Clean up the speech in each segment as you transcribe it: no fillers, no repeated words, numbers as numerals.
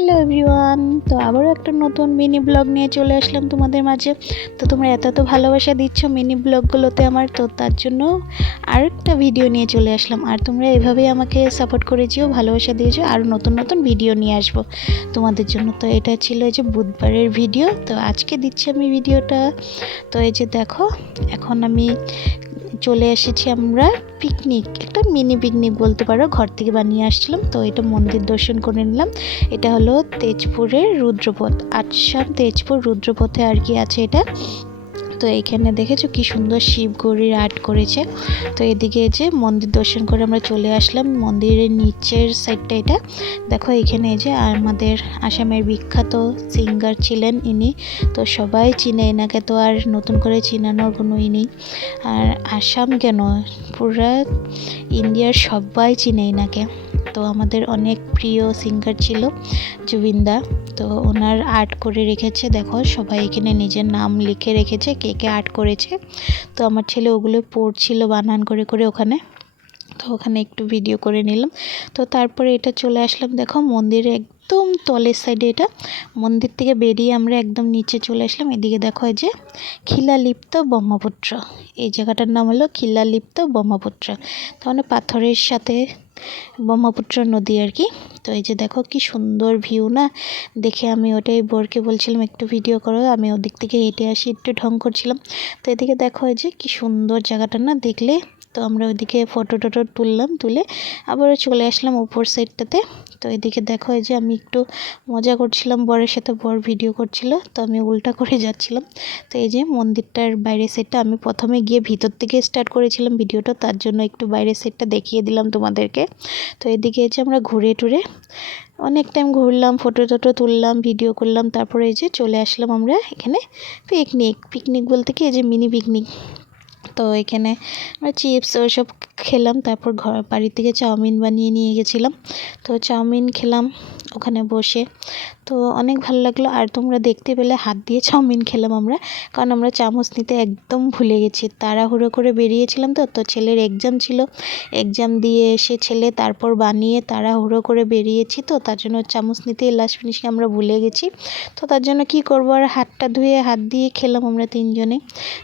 Hello everyone, তো আবারও একটা নতুন মিনি ব্লগ নিয়ে চলে আসলাম তোমাদের মাঝে। তো তোমরা এত ভালোবাসা দিচ্ছ মিনি ব্লগগুলোতে আমার, তো তার জন্য আরেকটা ভিডিও নিয়ে চলে আসলাম। আর তোমরা এভাবেই আমাকে সাপোর্ট করেছিও, ভালোবাসা দিয়েছো, আর নতুন নতুন ভিডিও নিয়ে আসবো তোমাদের জন্য। তো এটা ছিল এই যে বুধবারের ভিডিও, তো আজকে দিচ্ছি আমি ভিডিওটা। তো এই যে দেখো, এখন আমি চলে এসেছি আমরা পিকনিক, একটা মিনি পিকনিক বলতে পারো, ঘর থেকে বানিয়ে আসছিলাম। তো এটা মন্দির দর্শন করে নিলাম। এটা হলো তেজপুরের রুদ্রপথ, আসাম তেজপুর রুদ্রপথে আর কি আছে এটা। তো এইখানে দেখেছো কি সুন্দর শিব গৌরীর আর্ট করেছে। তো এদিকে যে মন্দির দর্শন করে আমরা চলে আসলাম। মন্দিরের নিচের সাইডটা এটা দেখো, এখানে এই যে আমাদের আসামের বিখ্যাত সিঙ্গার ছিলেন ইনি। তো সবাই চিনে এনাকে, তো আর নতুন করে চিনানোর কোনো নেই। আর আসাম কেন, পুরা ইন্ডিয়ার সবাই চিনে এনাকে। তো আমাদের অনেক প্রিয় সিঙ্গার ছিল জুবিন দা। তো ওনার আর্ট করে রেখেছে, দেখো সবাই এখানে নিজের নাম লিখে রেখেছে, কে কে আর্ট করেছে। তো আমার ছেলে ওগুলো পড়ছিল বানান করে করে ওখানে। তো ওখানে একটু ভিডিও করে নিলাম। তো তারপরে এটা চলে আসলাম, দেখো মন্দিরে একদম তলের সাইডে, এটা মন্দির থেকে বেরিয়ে আমরা একদম নিচে চলে আসলাম। এদিকে দেখো এই যে খিলালিপ্ত ব্রহ্মপুত্র, এই জায়গাটার নাম হলো খিলালিপ্ত ব্রহ্মপুত্র। তো মানে পাথরের সাথে ব্রহ্মপুত্র নদী আর কি। তো এই যে দেখো কি সুন্দর ভিউ না, দেখে আমি ওটাই বোরকে বলছিলাম একটু ভিডিও করো, আমি ওদিক থেকে হেঁটে আসি, একটু ঢং করছিলাম। তো এদিকে দেখো এই যে কি সুন্দর জায়গাটা না দেখলে। তো আমরা ওইদিকে ফটো টটো তুললাম, তুলে আবারও চলে আসলাম উপর সাইডটাতে। তো এদিকে দেখো এই যে আমি একটু মজা করছিলাম, বরের সাথে বর ভিডিও করছিল, তো আমি উল্টা করে যাচ্ছিলাম। তো এই যে মন্দিরটার বাইরের সাইডটা আমি প্রথমে গিয়ে ভিতর থেকে স্টার্ট করেছিলাম ভিডিওটা, তার জন্য একটু বাইরের সাইডটা দেখিয়ে দিলাম তোমাদেরকে। তো এদিকে এই যে আমরা ঘুরে টুরে অনেক টাইম ঘুরলাম, ফটো টটো তুললাম, ভিডিও করলাম। তারপরে এই যে চলে আসলাম আমরা এখানে পিকনিক বলতে কি এই যে মিনি পিকনিক। তো এখানে আমরা চিপস ওইসব খেলাম, তারপর বাড়ি থেকে চাউমিন বানিয়ে নিয়ে গেছিলাম। তো চাউমিন খেলাম ওখানে বসে, তো অনেক ভালো লাগলো। আর তোমরা দেখতে পেলে হাত দিয়ে চাউমিন খেলাম আমরা, কারণ আমরা চামচ নিতে একদম ভুলে গেছি, তাড়াহুড়ো করে বেরিয়েছিলাম। তো ছেলের এক্সাম ছিল, এক্সাম দিয়ে এসে ছেলে তারপর বানিয়ে তাড়াহুড়ো করে বেরিয়েছি, তো তার জন্য চামচ নিতে লাস্ট ফিনিশে আমরা ভুলে গেছি। তো তার জন্য কি করবো, আর হাতটা ধুয়ে হাত দিয়ে খেলাম আমরা তিনজনে।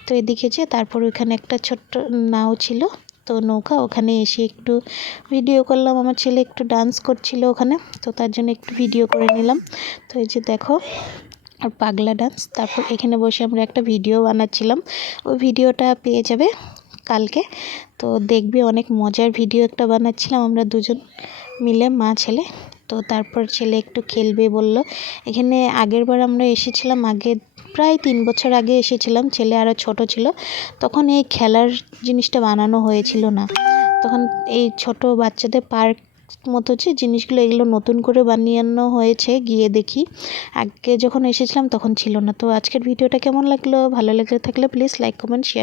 তো এদিকে যে তারপর ওইখানে একটা ছোট্ট নাও ছিল, তো নৌকা, ওখানে এসে একটু ভিডিও করলাম। আমার ছেলে একটু ডান্স করছিল ওখানে, তো তার জন্য একটু ভিডিও করে নিলাম। তো এই যে দেখো আর পাগলা ডান্স। তারপর এখানে বসে আমরা একটা ভিডিও বানাচ্ছিলাম, ওই ভিডিওটা পেয়ে যাবে কালকে। তো দেখবি অনেক মজার ভিডিও একটা বানাচ্ছিলাম আমরা দুজন মিলে, মা ছেলে। তো তারপর ছেলে একটু খেলবে বলল। এখানে আগের বার আমরা এসেছিলাম, আগে প্রায় 3 বছর আগে এসেছিলাম, ছেলে আরও ছোট ছিল, তখন এই খেলার জিনিসটা বানানো হয়েছিল না। তখন এই ছোট বাচ্চাদের পার্ক মতো যে জিনিসগুলো, এগুলো নতুন করে বানিয়ানো হয়েছে, গিয়ে দেখি। আগে যখন এসেছিলাম তখন ছিল না। তো আজকের ভিডিওটা কেমন লাগলো, ভালো লেগে থাকলে প্লিজ লাইক কমেন্ট শেয়ার